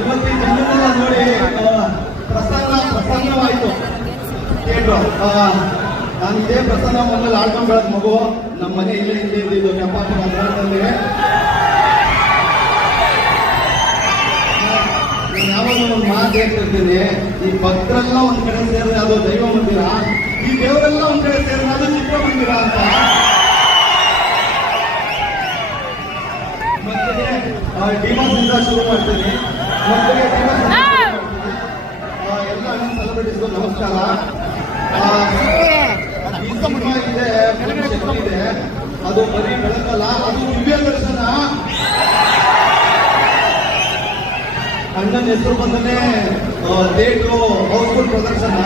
ಇವತ್ತು ಈ ಜನರೆಲ್ಲ ನೋಡಿ ಪ್ರಸನ್ನ ಪ್ರಸನ್ನವಾಯಿತು ಕೇಳ್ರು ನಾನು ಇದೇ ಪ್ರಸನ್ನ ಮೊನ್ನೆ ಆಡ್ಕೊಂಡು ಬೆಳೆದ ಮಗು. ನಮ್ಮ ಮನೆ ಇಲ್ಲೇ ಇಲ್ಲೇ ಇದ್ದಿದ್ದು ನಾನು ಯಾವಾಗಲೂ ಒಂದು ಮಾತು ಹೇಳ್ತಿರ್ತೀನಿ, ಈ ಭಕ್ತರೆಲ್ಲ ಒಂದ್ ಕಡೆ ಸೇರಿದ್ರೆ ಅದು ದೈವ ಮಂದಿರ, ಈ ದೇವರೆಲ್ಲ ಒಂದ್ ಕಡೆ ಸೇರಿದ್ರೆ ಅದು ಚಿತ್ರ ಮಂದಿರ ಅಂತ. ಮತ್ತೆ ಡಿಮಾಸ್ ಇಂದ ಶುರು ಮಾಡ್ತೀನಿ. ಎಲ್ಲ ಸೆಲೆಬ್ರಿಟೀಸ್ಗೂ ನಮಸ್ಕಾರ ಇದೆ ಅದು ಬರೀ ಬೆಳಕಲ್ಲ ಅದು ದಿವ್ಯ ದರ್ಶನ ಅಣ್ಣನ ಹೆಸರು ಬಂದನೆ ಡೇಟು ಹೌಸ್ಫುಲ್ ಪ್ರದರ್ಶನ